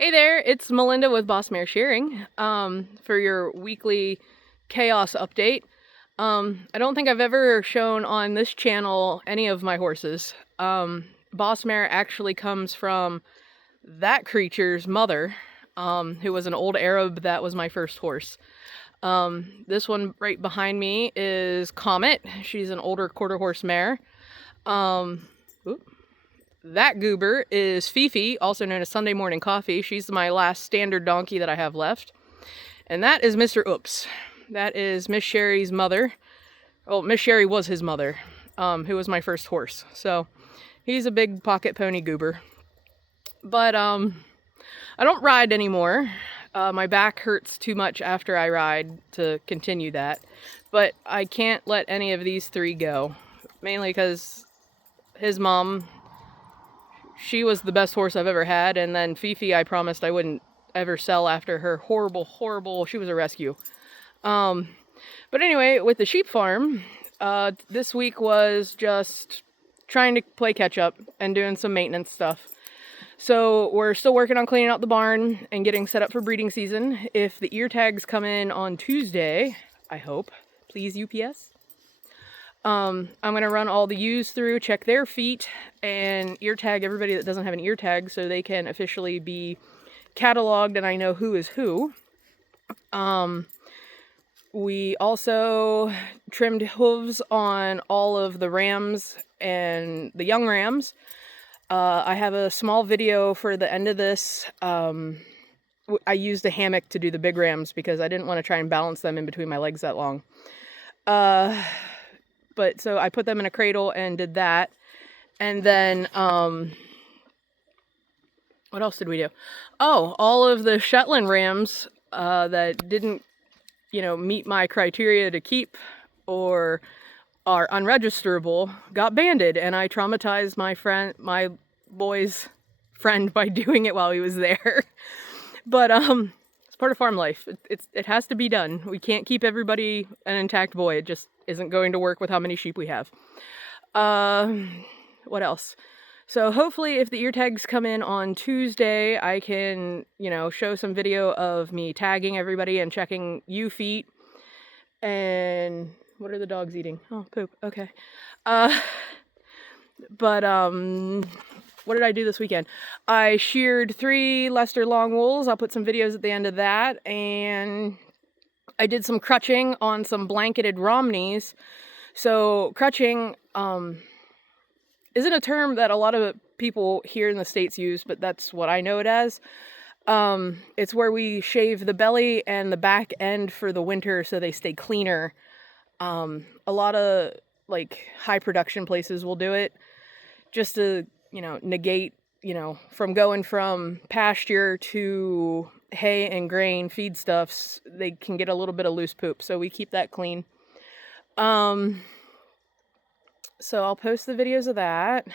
Hey there, it's Melinda with Boss Mare Shearing for your weekly chaos update. I don't think I've ever shown on this channel any of my horses. Boss Mare actually comes from that creature's mother, who was an old Arab that was my first horse. This one right behind me is Comet. She's an older quarter horse mare. That goober is Fifi, also known as Sunday Morning Coffee. She's my last standard donkey that I have left. And that is Mr. Oops. That is Miss Sherry's mother. Well, Miss Sherry was his mother, who was my first horse. So he's a big pocket pony goober. But I don't ride anymore. My back hurts too much after I ride to continue that. But I can't let any of these three go. Mainly because his mom, she was the best horse I've ever had, and then Fifi I promised I wouldn't ever sell after her horrible, she was a rescue. But anyway, with the sheep farm, this week was just trying to play catch up and doing some maintenance stuff. So we're still working on cleaning out the barn and getting set up for breeding season. If the ear tags come in on Tuesday, I hope, please UPS. I'm going to run all the ewes through, check their feet, and ear tag everybody that doesn't have an ear tag so they can officially be cataloged and I know who is who. We also trimmed hooves on all of the rams and the young rams. I have a small video for the end of this. I used a hammock to do the big rams because I didn't want to try and balance them in between my legs that long. But so I put them in a cradle and did that. And then, what else did we do? Oh, all of the Shetland rams that didn't, meet my criteria to keep or are unregisterable got banded. And I traumatized my boy's friend by doing it while he was there. But, it's part of farm life. It has to be done. We can't keep everybody an intact boy. It just isn't going to work with how many sheep we have. What else? So hopefully if the ear tags come in on Tuesday, I can, show some video of me tagging everybody and checking ewe feet. And what are the dogs eating? Oh, poop. Okay. But what did I do this weekend? I sheared 3 Leicester long wools. I'll put some videos at the end of that. And I did some crutching on some blanketed Romneys. So crutching isn't a term that a lot of people here in the States use, but that's what I know it as. It's where we shave the belly and the back end for the winter so they stay cleaner. A lot of high production places will do it just to, negate, from going from pasture to hay and grain feedstuffs, they can get a little bit of loose poop. So we keep that clean. So I'll post the videos of that.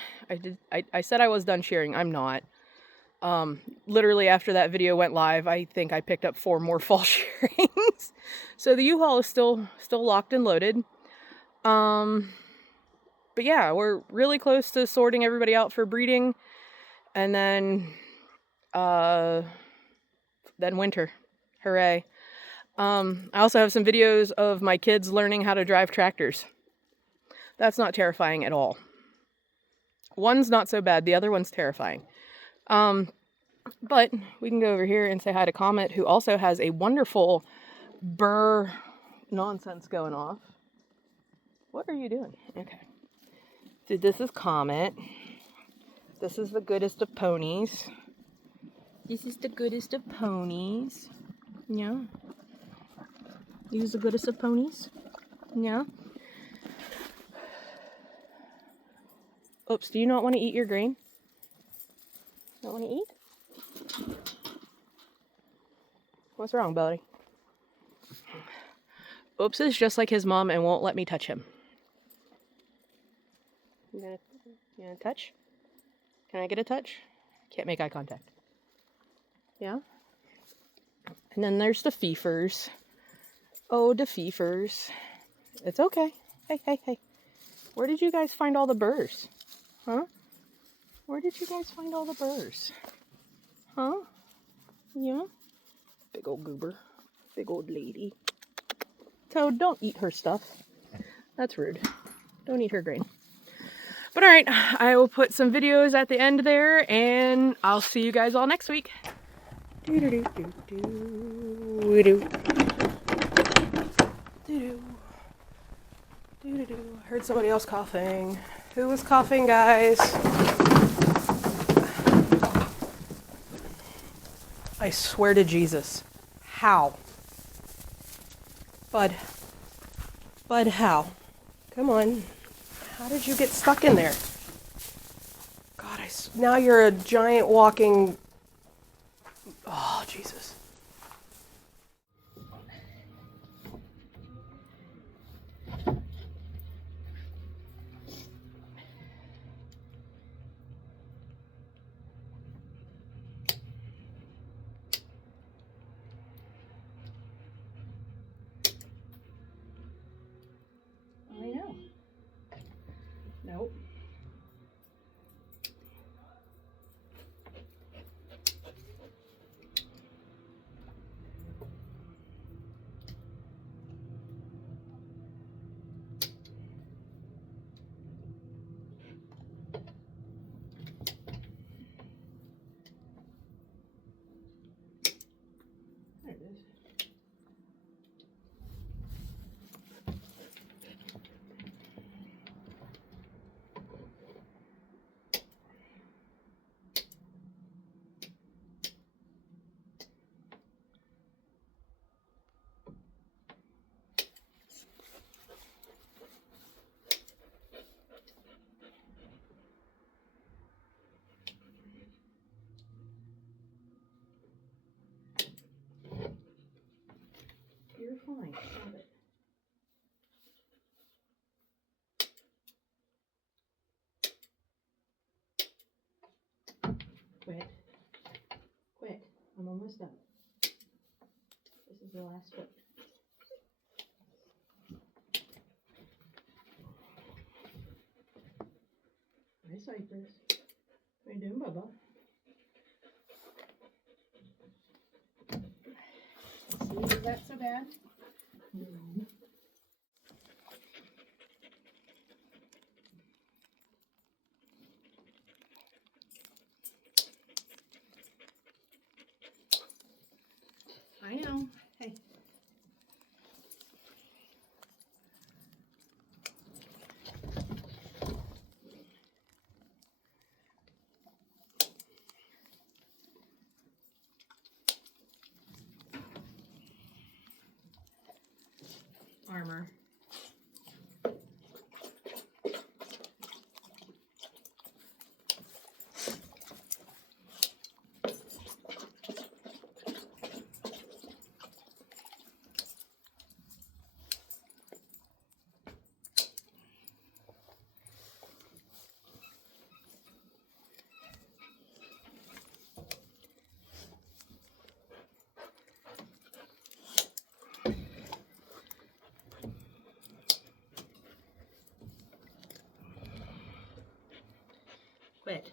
I said I was done shearing. I'm not. Literally after that video went live, I think I picked up 4 more fall shearings. So the U-Haul is still locked and loaded. But yeah, we're really close to sorting everybody out for breeding. And then winter. Hooray. I also have some videos of my kids learning how to drive tractors. That's not terrifying at all. One's not so bad, the other one's terrifying. But we can go over here and say hi to Comet, who also has a wonderful burr nonsense going off. What are you doing? Okay. So this is Comet. This is the goodest of ponies. This is the goodest of ponies. Yeah. This is the goodest of ponies. Yeah. Oops, do you not want to eat your grain? Not want to eat? What's wrong, buddy? Oops is just like his mom and won't let me touch him. You gonna touch? Can I get a touch? Can't make eye contact. Yeah? And then there's the fiefers. Oh, the fiefers. It's okay. Hey. Where did you guys find all the burrs? Huh? Where did you guys find all the burrs? Huh? Yeah. Big old goober. Big old lady. Toad, don't eat her stuff. That's rude. Don't eat her grain. But alright, I will put some videos at the end there, and I'll see you guys all next week. Heard somebody else coughing. Who was coughing, guys? I swear to Jesus. How? Bud, how? Come on. How did you get stuck in there? God, now you're a giant walking... Oh, Jesus. I know. Nope. There it is. You're fine. Stop it. Quit. Quit. I'm almost done. This is the last foot. Hi, Cypress. What are you doing, Bubba? See, is that so bad? No. I know. Hey. Armor. Quit.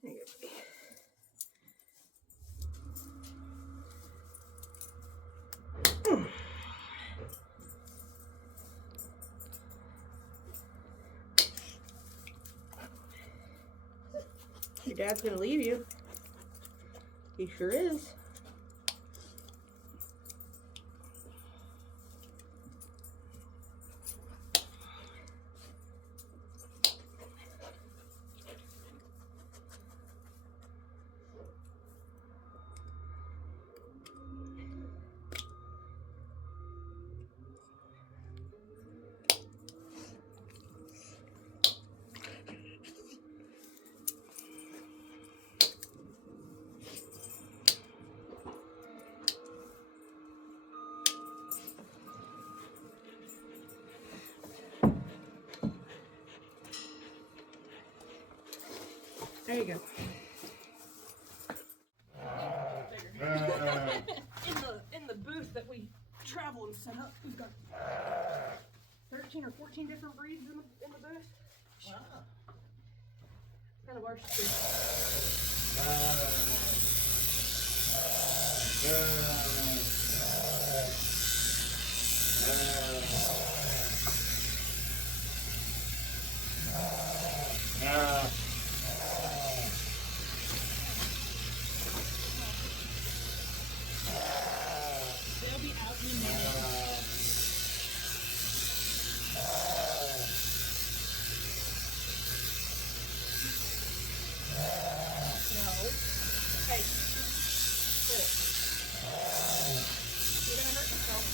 There you go. Your dad's gonna leave you. He sure is. There you go. in the booth that we travel and set up, we've got 13 or 14 different breeds in the booth. Wow. Kind of our space. They'll be out in a minute. No. Hey. Sit. You're gonna hurt yourself.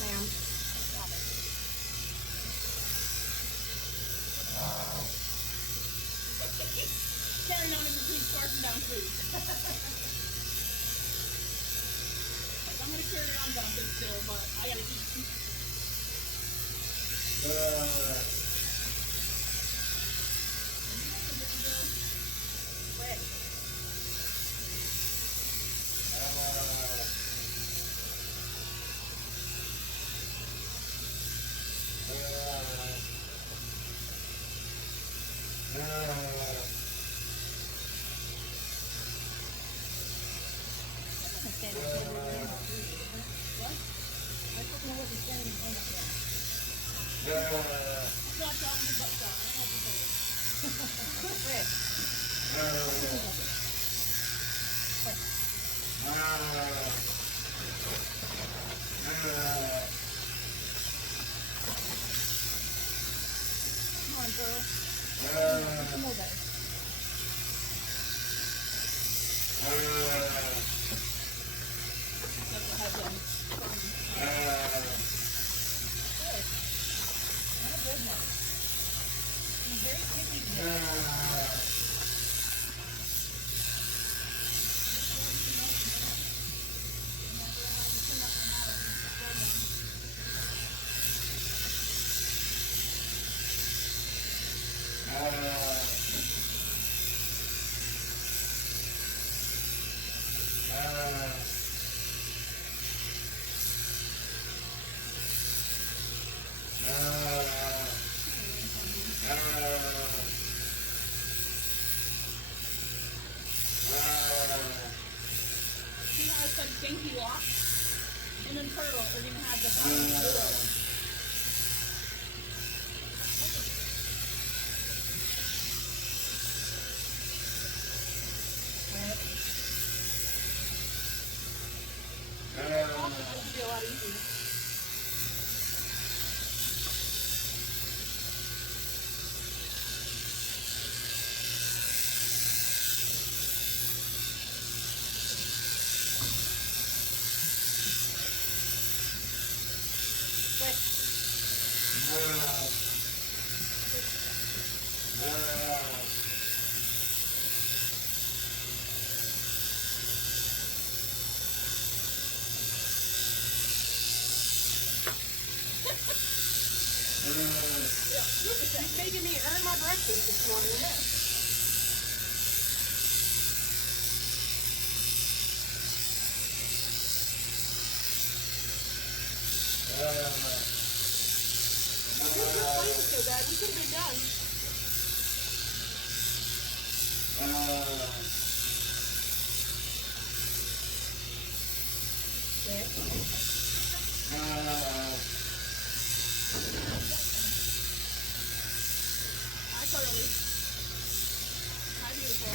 Ma'am, stop it. Carrying on in between scarfing down food. I'm gonna carry on down this still, but I gotta eat. Wait. What? I don't know what he's saying in front of me. It's not talking to butt shot. I don't know what he's saying. Come on, girl. Come over. That's what I've done. Good. Not a good one. He's very picky. See how it's like dainty locks? And then turtle are going to have the It'll be a lot easier. He's making me earn my breakfast this morning. So bad, we could have been done. Hi, Carly. Hi, beautiful.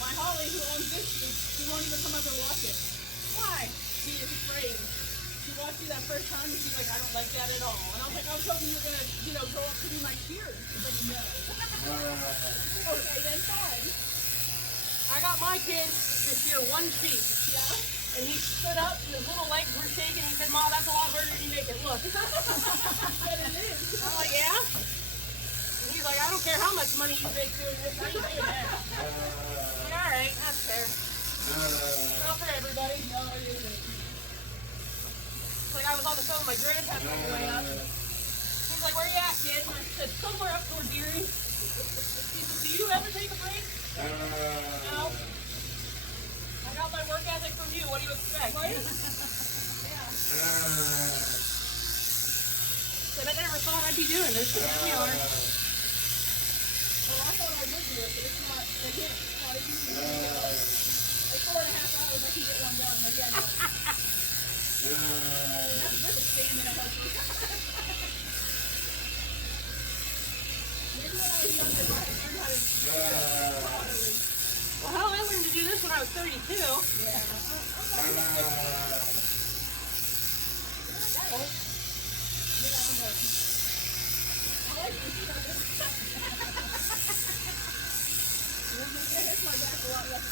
My Holly, who owns this, she won't even come up and watch it. Why? She is afraid. She watched you that first time and she's like, I don't like that at all. And I was like, I was hoping you were going to, grow up to be my cheer. She's like, no. Okay, then fine. I got my kid to shear one sheep. Yeah? And he stood up and his little legs were shaking. He said, Ma, that's a lot harder than you make it look. But it is. I'm like, yeah? And he's like, I don't money you make doing this. How you doing that? All right, that's fair. Not for everybody. No, it isn't. It's like I was on the phone with my grandpa on the way up. He's like, "Where you at, kid?" And I said, "Somewhere up towards Erie." He said, "Do you ever take a break?" No. I got my work ethic from you. What do you expect? Right? Yeah. But I never thought I'd be doing this, but here we are. Well, I thought I would do it, but it's not. I can't. It's not easy. Like 4.5 hours, I can get one done. Like, yeah, no. That's with a stand and a helper. Maybe when I was younger, I learned how to properly. Well, hell, I learned to do this when I was 32. Yeah. It's my back a lot less.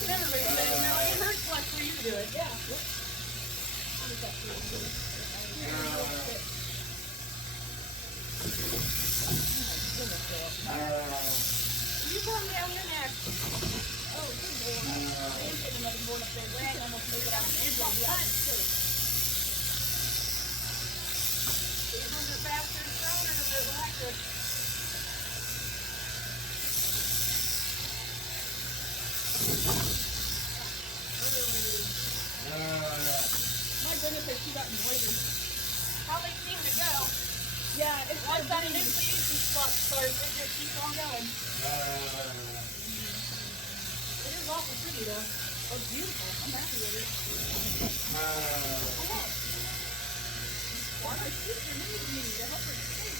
Everybody says, no, it hurts less for you to do it. Yeah. You calm down your neck. Oh, good boy. I'm getting another board up there. I almost made it out of the end. These ones are faster and stronger than those electric. My goodness, has she gotten later? How they seem to go. Yeah, it's once that initiation spot starts, it just keeps on going. It is awful pretty though. Oh, it's beautiful. I'm happy with it. Why my sister needs me to help her sleep?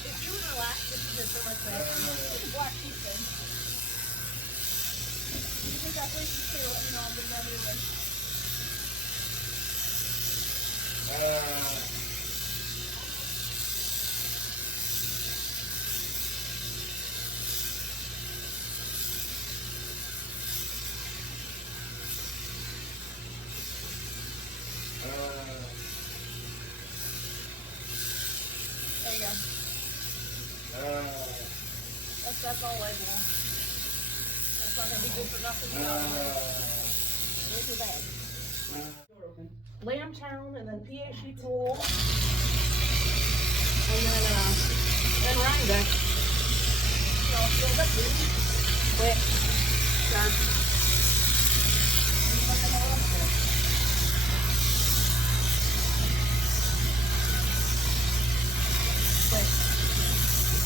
If you would relax, this is so much better. It's a black sheep thing. If you think that place is clear, let me know. I'll bring that your way. There you go. That's all legible. That's not gonna be good for nothing. Way too bad. Lamb town and then PA sheets wool. And then Rhinebeck. Quick. Sharp.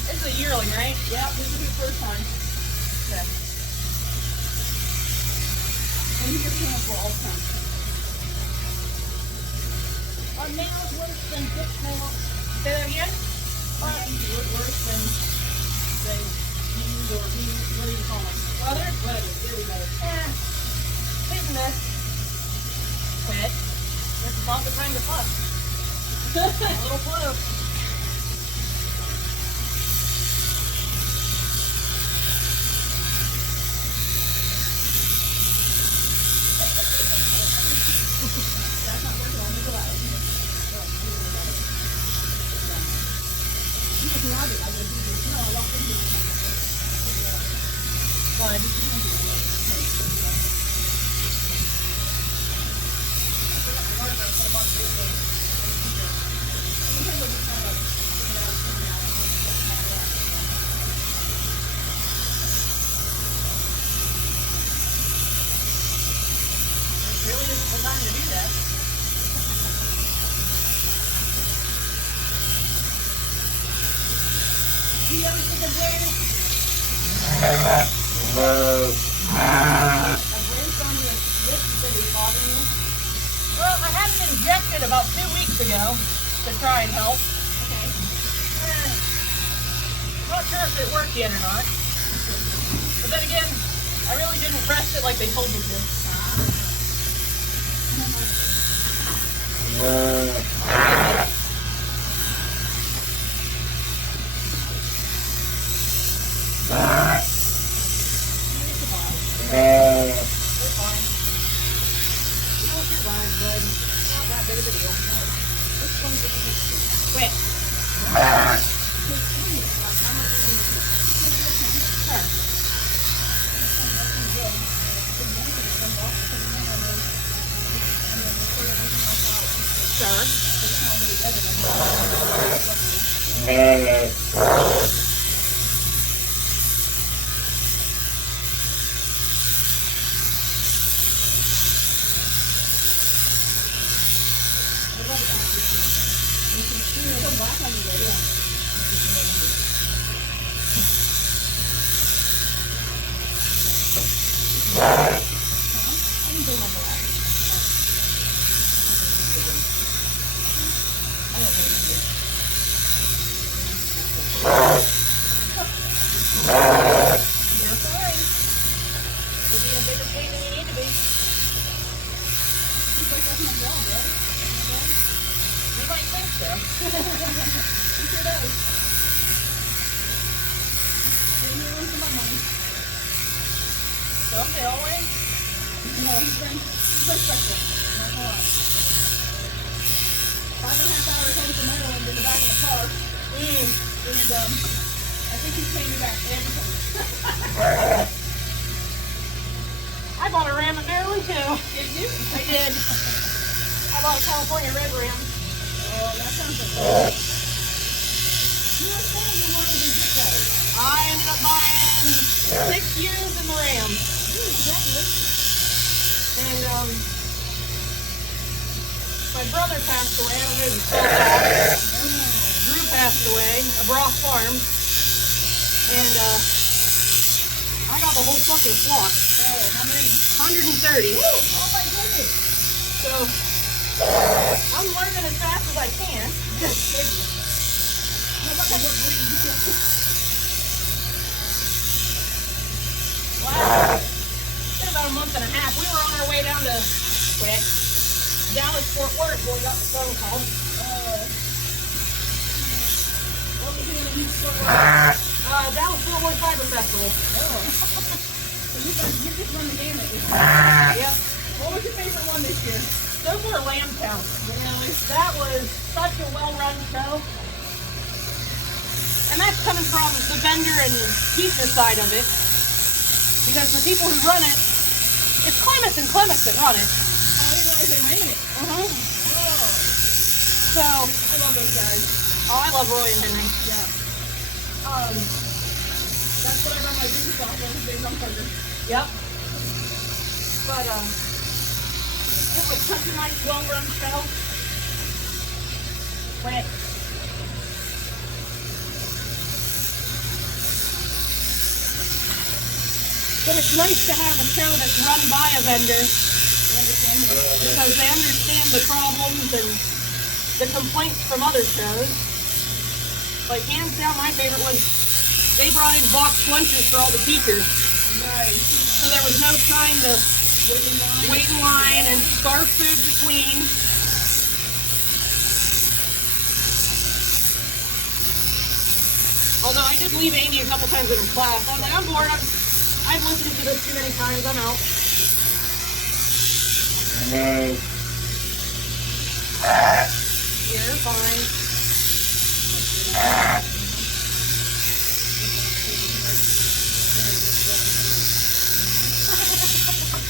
This is a yearling, right? Yeah, this is his first time. Okay. And he gets handful all the time. Our nail is worse than this nail. Say that again? Worse than used or used, what do you call them? Weathered? Weathered, there we go. Yeah. Hit and miss. Quit. It's about the time to fuck. A little fluke. Really isn't the time to do that. You ever see the bear? Well, I had it injected about 2 weeks ago to try and help. Okay. Not sure if it worked yet or not. But then again, I really didn't press it like they told me to. Wait. Sure. Someday, always? No, he's been special. Not a lot. 5.5 hours home from Maryland in the back of the car. And I think he's paying me back everything. I bought a Ram at Maryland too. Did you? I did. I bought a California Red Ram. Oh, that sounds like you were saying you wanted to get those. I ended up buying 6 years in the Ram. And my brother passed away. I don't know if you saw that. Drew passed away, a Broth Farm. And I got the whole fucking flock. Oh, how many? 130. Woo! Oh my goodness. So I'm learning as fast as I can. Wow. It's been about a month and a half. We were on our way down to Dallas, Fort Worth when we got the phone call. What were we doing in Fort Worth? Dallas Fort Worth Fiber Festival. Oh. So you just run the gamut. Yep. What was your favorite one this year? So far, Lambtown. Really? That was such a well-run show. And that's coming from the vendor and teacher side of it. Because the people who run it, it's Clements and Clements that run it. Oh, I didn't realize they ran it. Oh. So. I love those guys. Oh, I love Roy and Henry. Yeah. That's what I run my business off Wednesdays on Thursday. Yep. But, it was such a nice, well-run show. Wait. But it's nice to have a show that's run by a vendor because they understand the problems and the complaints from other shows. Like, hands down, my favorite was they brought in boxed lunches for all the teachers. Nice. So there was no time to wait in line and scarf food between. Although I did leave Amy a couple times in her class. I was like, I'm bored. I've listened to this too many times. I'm out. You're fine.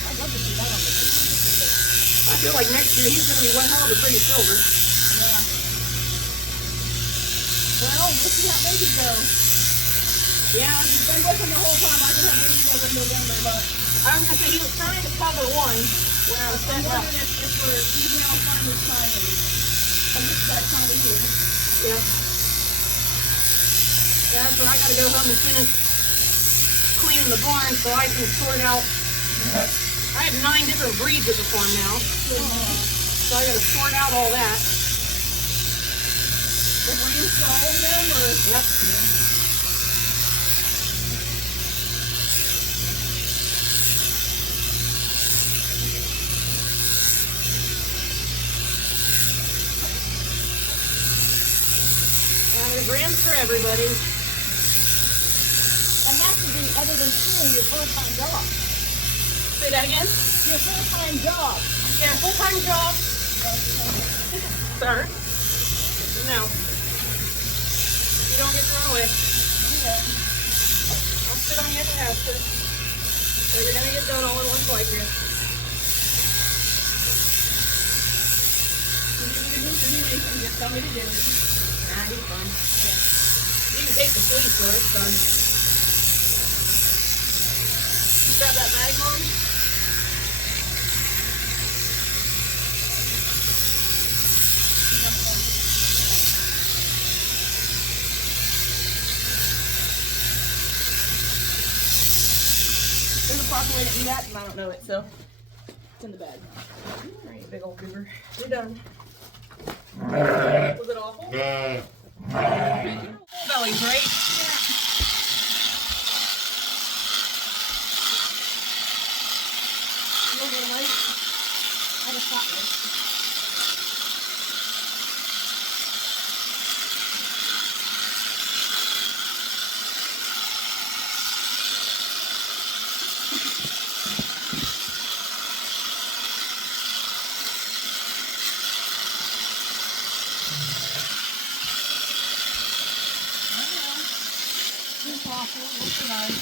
I'd love to see that on the TV. I feel like next year he's going to be one hell of a pretty silver. Yeah. Well, we'll see how they go. Yeah, he's been with him the whole time. I didn't have videos in November, but I was going to say he was trying to cover one when I was setting up. I'm wondering if we're female farmers time and this that time of year. Yeah. Yeah, so I got to go home and finish cleaning the barn so I can sort out. I have 9 different breeds at the farm now. So I got to sort out all that. The breeds for all of them? Or? Yep. There's rams for everybody. And that could be, other than school, your full-time job. Say that again? Your full-time job. Yeah, full-time job. Sir. now. You don't get to run away. Okay. I'll sit on you if I have to. So you're gonna get done all in one swipe here. You just tell me to do it. Nah, he's fine. Yeah. You can take the sleeve so it's done. Grab that bag, Mom. There's a proper way to do that, and I don't know it, so it's in the bag. Alright, big old goober. You're done. Was it awful? Bellies, right? Yeah. A little bit of light. I just thought this. It's awful. We'll survive.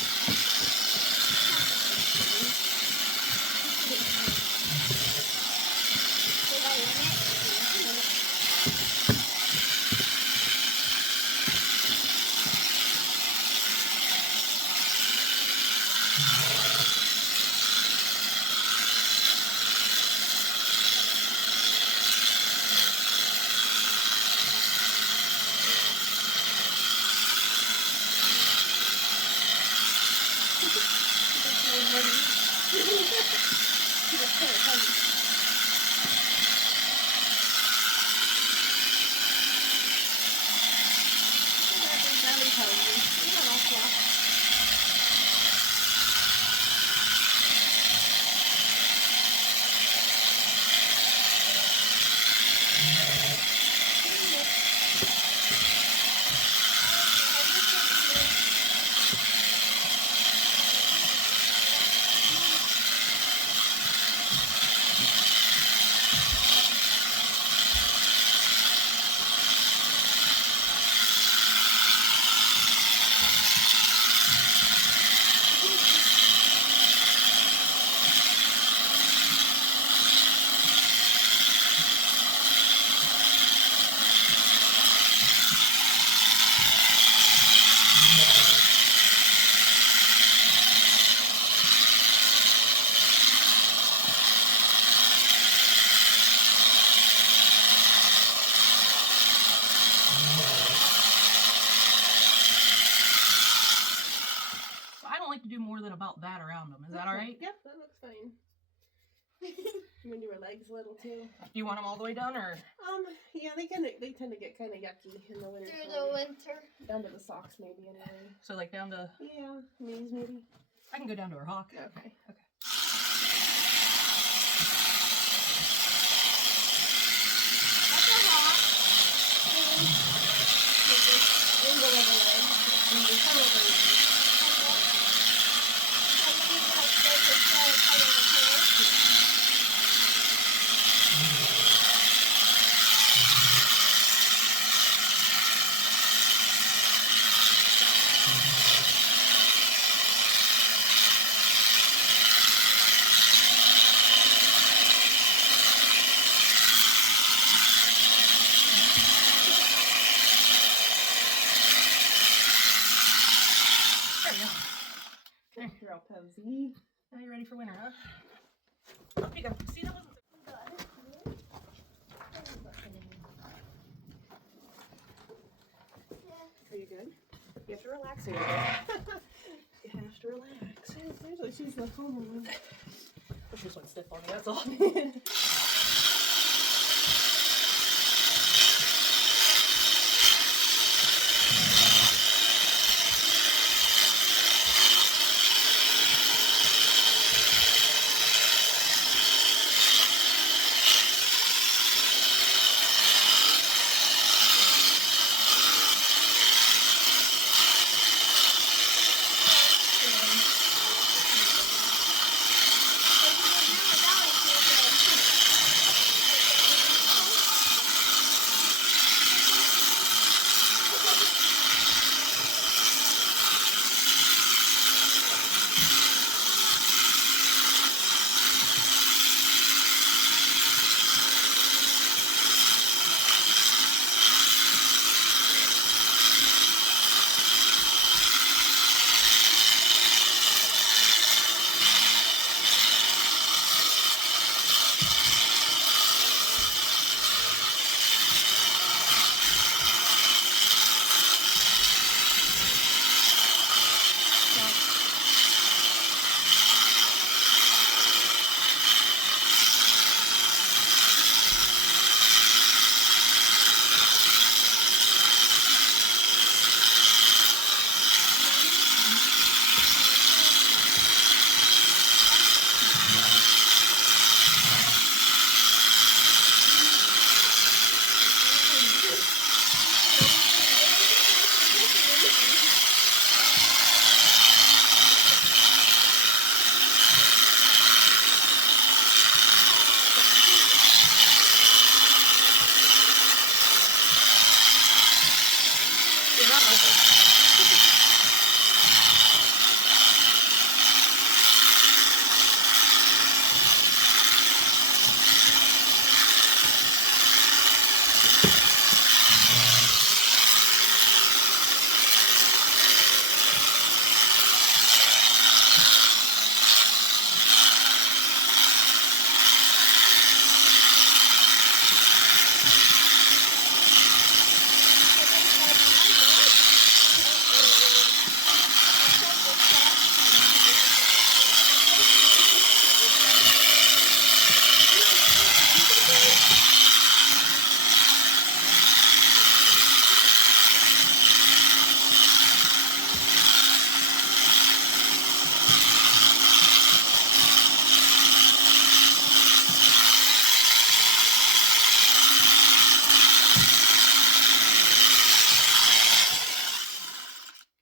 To do more than about that around them. Is that all right? Yep, that looks fine. I'm gonna do her legs a little too. Do you want them all the way down, or? Yeah, they tend to get kind of yucky in the winter. Through the winter. Down to the socks, maybe anyway. So like down to? Yeah, knees maybe. I can go down to her hock. Okay. Okay. That's a hawk. Angle of the leg. And the color of the leg. You're all cozy. Now you're ready for winter, huh? Oh, you go. See, that wasn't. Are you good? You have to relax here. You have to relax. Usually she's the calmer one. Push this one stiff on me, that's all.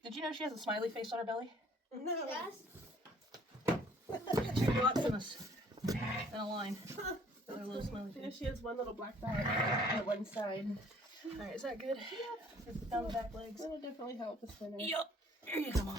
Did you know she has a smiley face on her belly? No. Yes. 2 dots and a line. Another little smiley Yeah, face. she has one little black dot on one side. Alright, is that good? Yeah. Down the back legs. That'll definitely help with thinner. Yup. Here you go, Mom.